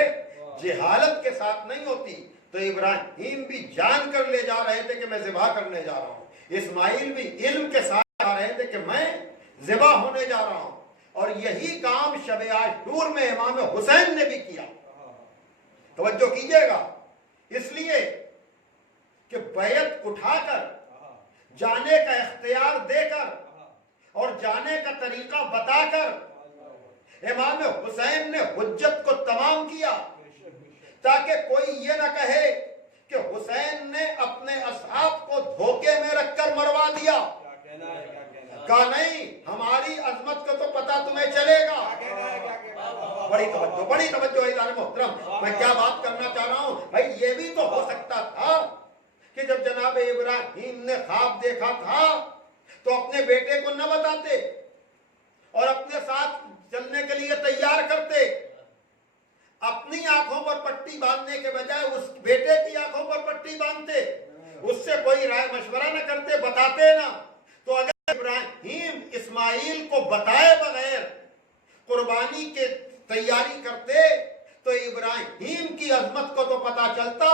جہالت کے ساتھ نہیں ہوتی۔ تو ابراہیم بھی جان کر لے جا رہے تھے کہ میں ذبح کرنے جا رہا ہوں، اسماعیل بھی علم کے ساتھ جا رہے تھے کہ میں ذبح ہونے جا رہا ہوں۔ اور یہی کام شب عاشور میں امام حسین نے بھی کیا۔ توجہ کیجئے گا، اس لیے کہ بیعت اٹھا کر، جانے کا اختیار دے کر اور جانے کا طریقہ بتا کر امام حسین نے حجت کو تمام کیا، تاکہ کوئی یہ نہ کہے کہ حسین نے اپنے اصحاب کو دھوکے میں رکھ کر مروا دیا۔ کہا نہیں، ہماری عظمت کو تو پتہ تمہیں چلے گا۔ بڑی توجہ عزیزان محترم، میں کیا بات کرنا چاہ رہا ہوں بھائی، یہ بھی تو ہو سکتا تھا کہ جب جناب ابراہیم نے خواب دیکھا تھا تو اپنے بیٹے کو نہ بتاتے اور اپنے ساتھ چلنے کے لیے تیار کرتے، اپنی آنکھوں پر پٹی باندھنے کے بجائے اس بیٹے کی آنکھوں پر پٹی باندھتے، اس سے کوئی رائے مشورہ نہ کرتے، بتاتے نہ۔ تو اگر ابراہیم اسماعیل کو بتائے بغیر قربانی کے تیاری کرتے تو ابراہیم کی عظمت کو تو پتا چلتا،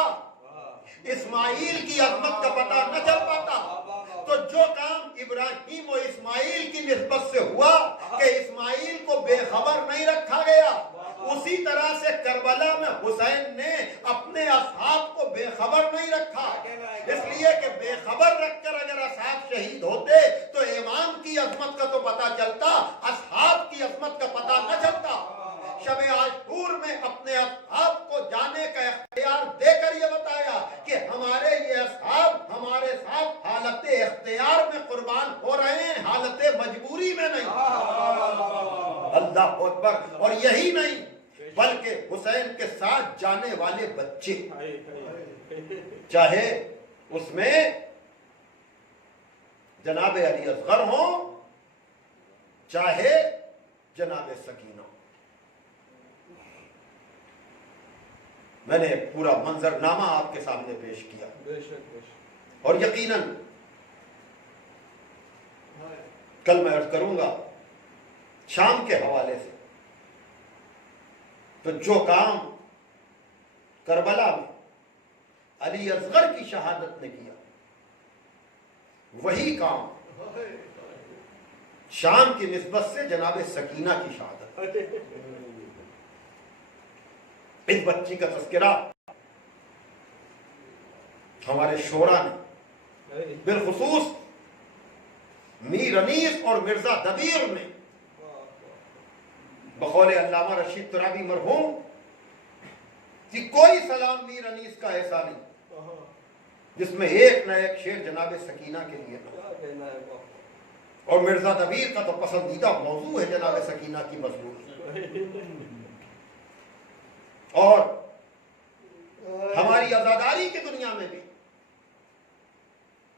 اسماعیل کی عظمت کا پتہ نہ چل پاتا۔ تو جو کام ابراہیم و اسماعیل کی نسبت سے ہوا کہ اسماعیل کو بے خبر نہیں رکھا گیا، اسی طرح سے کربلا میں حسین نے اپنے اصحاب کو بے خبر نہیں رکھا، اس لیے کہ بے خبر رکھ کر اگر اصحاب شہید ہوتے تو امام کی عظمت کا تو پتہ چلتا، اصحاب کی کی عظمت کا پتہ نہ چلتا، شب عاشور میں اپنے اصحاب کو جانے کا اختیار دے کر یہ بتایا کہ ہمارے یہ اصحاب ہمارے ساتھ حالت اختیار میں قربان ہو رہے ہیں، حالت مجبوری میں نہیں۔ اللہ اکبر۔ اور یہی نہیں بلکہ حسین کے ساتھ جانے والے بچے، چاہے اس میں جناب علی اصغر ہوں چاہے جناب سکینہ، میں نے پورا منظرنامہ آپ کے سامنے پیش کیا، اور یقیناً کل میں عرض کروں گا شام کے حوالے سے، تو جو کام کربلا میں علی اصغر کی شہادت نے کیا، وہی کام شام کی نسبت سے جناب سکینہ کی شہادت۔ اس بچی کا تذکرہ ہمارے شعراء نے، بالخصوص میر انیس اور مرزا دبیر نے، بقول علامہ رشید ترابی مرحوم کہ کوئی سلام میر انیس کا ایسا نہیں جس میں ایک نہ ایک شعر جناب سکینہ کے لیے نہ، اور مرزا دبیر کا تو پسندیدہ موضوع ہے جناب سکینہ کی مضمون، اور ہماری آزاداری کی دنیا میں بھی،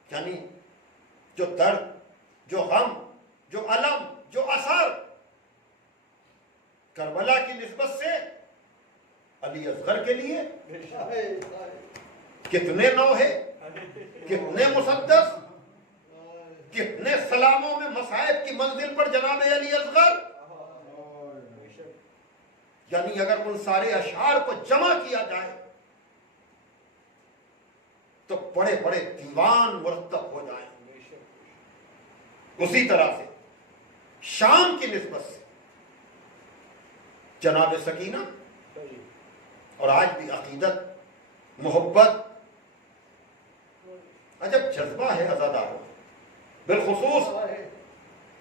یعنی جو درد، جو غم، جو الم، جو اثر کربلا کی نسبت سے علی اصغر کے لیے کتنے نوحے، کتنے مسدس، کتنے سلاموں میں مصائب کی منزل پر جناب علی اصغر، یعنی اگر ان سارے اشعار کو جمع کیا جائے تو بڑے بڑے دیوان مرتب ہو جائیں۔ اسی طرح سے شام کی نسبت سے جناب سکینہ، اور آج بھی عقیدت، محبت، عجب جذبہ ہے عزاداروں، بالخصوص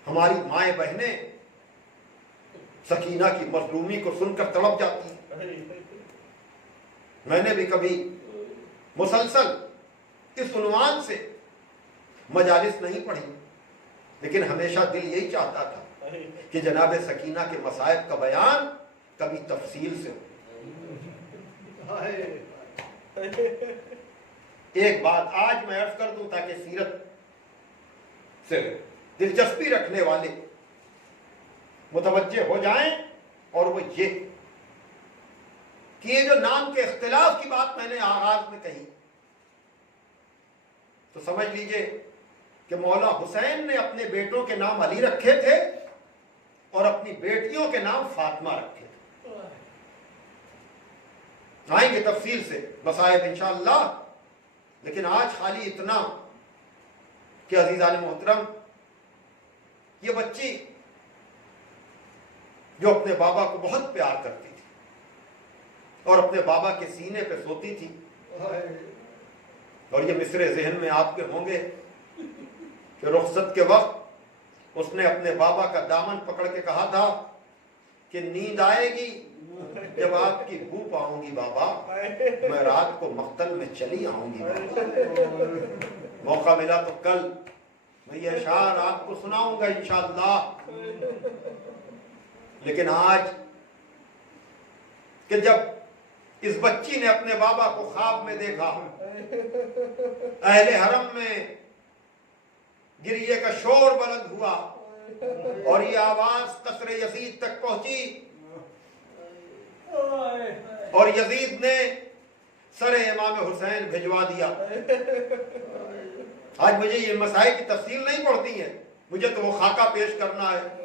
ہماری مائیں بہنیں سکینہ کی مظلومی کو سن کر تڑپ جاتی ہیں۔ میں نے بھی کبھی مسلسل اس عنوان سے مجالس نہیں پڑھی، لیکن ہمیشہ دل یہی چاہتا تھا کہ جناب سکینہ کے مصائب کا بیان کبھی تفصیل سے ہو۔ ایک بات آج میں عرض کر دوں تاکہ سیرت سے دلچسپی رکھنے والے متوجہ ہو جائیں، اور وہ یہ کہ یہ جو نام کے اختلاف کی بات میں نے آغاز میں کہی، تو سمجھ لیجئے کہ مولا حسین نے اپنے بیٹوں کے نام علی رکھے تھے اور اپنی بیٹیوں کے نام فاطمہ رکھے تھے۔ آئیں گے تفصیل سے مصائب انشاءاللہ، لیکن آج خالی اتنا کہ عزیزان محترم، یہ بچی جو اپنے بابا کو بہت پیار کرتی تھی اور اپنے بابا کے سینے پہ سوتی تھی، اور یہ مصرے ذہن میں آپ کے ہوں گے کہ رخصت کے وقت اس نے اپنے بابا کا دامن پکڑ کے کہا تھا کہ نیند آئے گی جب آپ کی بو پاؤں گی بابا، میں رات کو مقتل میں چلی آؤں گی بابا۔ موقع ملا تو کل میں یہ اشعار آپ کو سناؤں گا انشاءاللہ، لیکن آج کہ جب اس بچی نے اپنے بابا کو خواب میں دیکھا، اہل حرم میں گریے کا شور بلند ہوا اور یہ آواز قصر یزید تک پہنچی، اور یزید نے سر امام حسین بھجوا دیا۔ آج مجھے یہ مسائل کی تفصیل نہیں پڑتی ہے، مجھے تو وہ خاکہ پیش کرنا ہے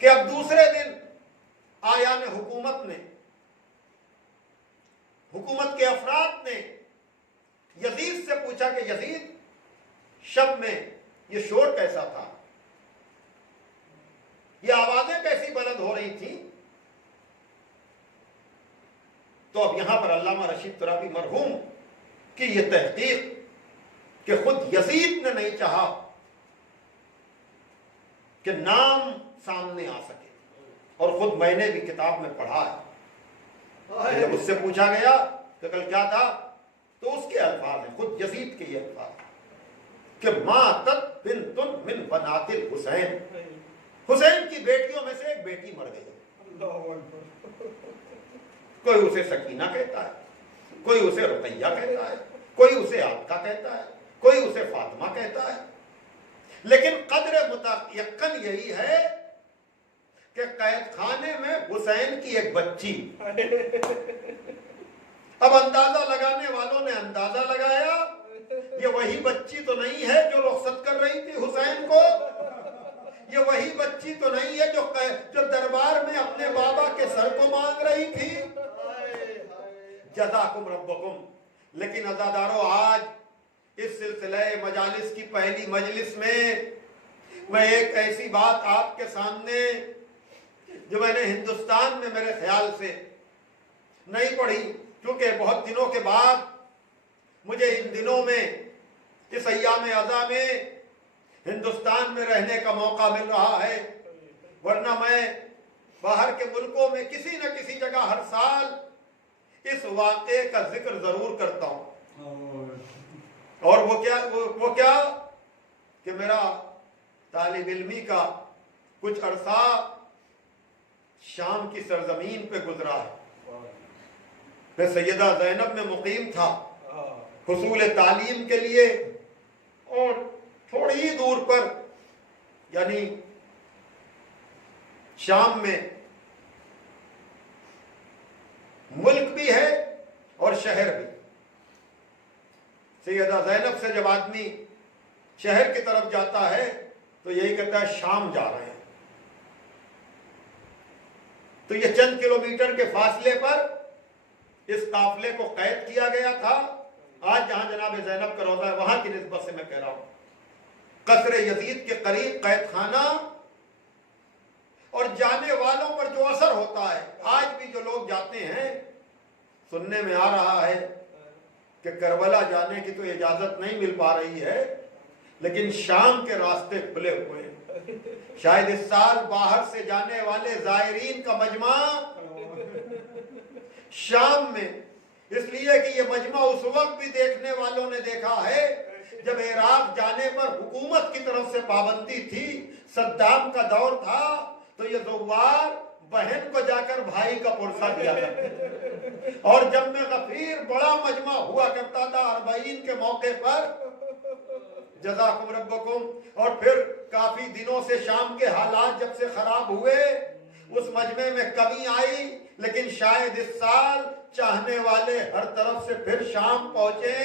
کہ اب دوسرے دن آیان حکومت نے، حکومت کے افراد نے یزید سے پوچھا کہ یزید، شب میں یہ شور کیسا تھا، یہ آوازیں کیسی بلند ہو رہی تھیں؟ تو اب یہاں پر علامہ رشید ترابی مرحوم کی یہ تحقیق کہ خود یزید نے نہیں چاہا کہ نام سامنے آ سکے. اور خود میں نے بھی کتاب میں پڑھا ہے. جب اس سے پوچھا گیا کہ کل کیا تھا تو اس کے الفاظ ہیں، خود یزید کے یہ الفاظ کہ ماتت بنت من بنات الحسین، حسین کی بیٹیوں میں سے ایک بیٹی مر گئی. کوئی اسے سکینہ کہتا ہے، کوئی اسے رقیہ کہتا ہے، کوئی اسے عائشہ کہتا ہے، کوئی اسے فاطمہ کہتا ہے. لیکن قدر متیقن یہی ہے کہ قید خانے میں حسین کی ایک بچی. اب اندازہ لگانے والوں نے اندازہ لگایا یہ وہی بچی تو نہیں ہے جو رخصت کر رہی تھی حسین کو، یہ وہی بچی تو نہیں ہے جو دربار میں اپنے بابا کے سر کو مانگ رہی تھی. جزاکم ربکم. لیکن عزادارو، آج اس سلسلہ مجالس کی پہلی مجلس میں ایک ایسی بات آپ کے سامنے جو میں نے ہندوستان میں میرے خیال سے نہیں پڑھی، کیونکہ بہت دنوں کے بعد مجھے ان دنوں میں اس ایام عزا میں ہندوستان میں رہنے کا موقع مل رہا ہے، ورنہ میں باہر کے ملکوں میں کسی نہ کسی جگہ ہر سال اس واقعے کا ذکر ضرور کرتا ہوں. اور وہ کیا کہ میرا طالب علمی کا کچھ عرصہ شام کی سرزمین پہ گزرا ہے. میں سیدہ زینب میں مقیم تھا حصول تعلیم کے لیے، اور تھوڑی ہی دور پر یعنی شام میں ملک بھی ہے اور شہر بھی. سیدہ زینب سے جب آدمی شہر کی طرف جاتا ہے تو یہی کہتا ہے شام جا رہے ہیں. تو یہ چند کلومیٹر کے فاصلے پر اس قافلے کو قید کیا گیا تھا. آج جہاں جناب زینب کا روضہ ہے وہاں کی نسبت سے میں کہہ رہا ہوں، قصر یزید کے قریب قید خانہ، اور جانے والوں پر جو اثر ہوتا ہے. آج بھی جو لوگ جاتے ہیں، سننے میں آ رہا ہے کہ کربلا جانے کی تو اجازت نہیں مل پا رہی ہے، لیکن شام کے راستے کھلے ہوئے ہیں. شاید اس سال باہر سے جانے والے زائرین کا مجمع شام میں، اس لیے کہ یہ مجمع اس وقت بھی دیکھنے والوں نے دیکھا ہے جب عراق جانے پر حکومت کی طرف سے پابندی تھی، صدام کا دور تھا، تو یہ زوار بہن کو جا کر بھائی کا پرسہ دیا کرتے تھے. اور جب میں غفیر بڑا مجمع ہوا کرتا تھا اربعین کے موقع پر، جزاکم ربکم، اور پھر کافی دنوں سے شام کے حالات جب سے خراب ہوئے اس مجمع میں کمی آئی، لیکن شاید اس سال چاہنے والے ہر طرف سے پھر شام پہنچے.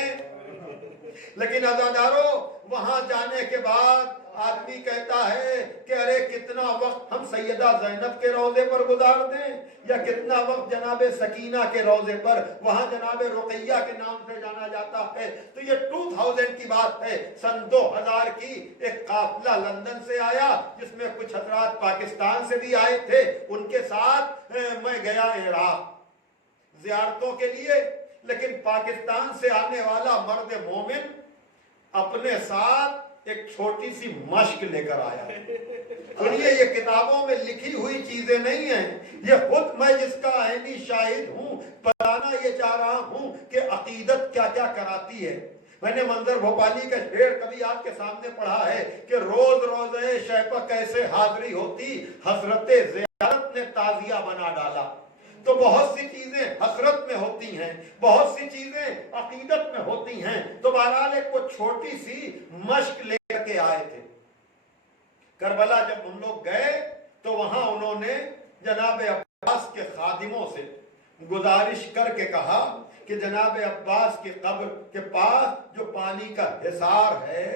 لیکن عزادارو، وہاں جانے کے بعد آدمی کہتا ہے کہ ارے کتنا وقت ہم سیدہ زینب کے روضے پر گزار دیں، یا کتنا وقت جناب سکینہ کے روضے پر، وہاں جناب رقیہ کے نام سے جانا جاتا ہے. تو یہ 2000 کی بات ہے، سن 2000 کی ایک قافلہ لندن سے آیا جس میں کچھ حضرات پاکستان سے بھی آئے تھے. ان کے ساتھ میں گیا عراق زیارتوں کے لیے. لیکن پاکستان سے آنے والا مرد مومن اپنے ساتھ ایک چھوٹی سی مشق لے کر آیا. سنیے، یہ کتابوں میں لکھی ہوئی چیزیں نہیں ہیں، یہ خود میں جس کا عینی شاہد ہوں، بتانا یہ چاہ رہا ہوں کہ عقیدت کیا کیا کراتی ہے. میں نے منظر بھوپالی کا شعر کبھی آپ کے سامنے پڑھا ہے کہ روز روزے شیپا کیسے حاضری ہوتی، حضرت زیارت نے تازیہ بنا ڈالا. تو بہت سی چیزیں حسرت میں ہوتی ہیں، بہت سی چیزیں عقیدت میں ہوتی ہیں. تو بہرحال ایک وہ چھوٹی سی مشق لے کر کے آئے تھے. کربلا جب ہم لوگ گئے تو وہاں انہوں نے جناب عباس کے خادموں سے گزارش کر کے کہا کہ جناب عباس کی قبر کے پاس جو پانی کا حصار ہے،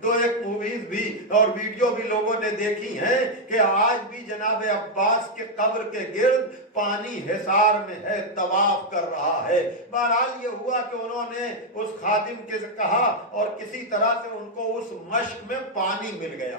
تو ایک موویز بھی اور ویڈیو بھی لوگوں نے دیکھی ہیں کہ آج بھی جناب عباس کے قبر کے گرد پانی حصار میں ہے، طواف کر رہا ہے. بہرحال یہ ہوا کہ انہوں نے اس خادم کے سے کہا اور کسی طرح سے ان کو اس مشق میں پانی مل گیا.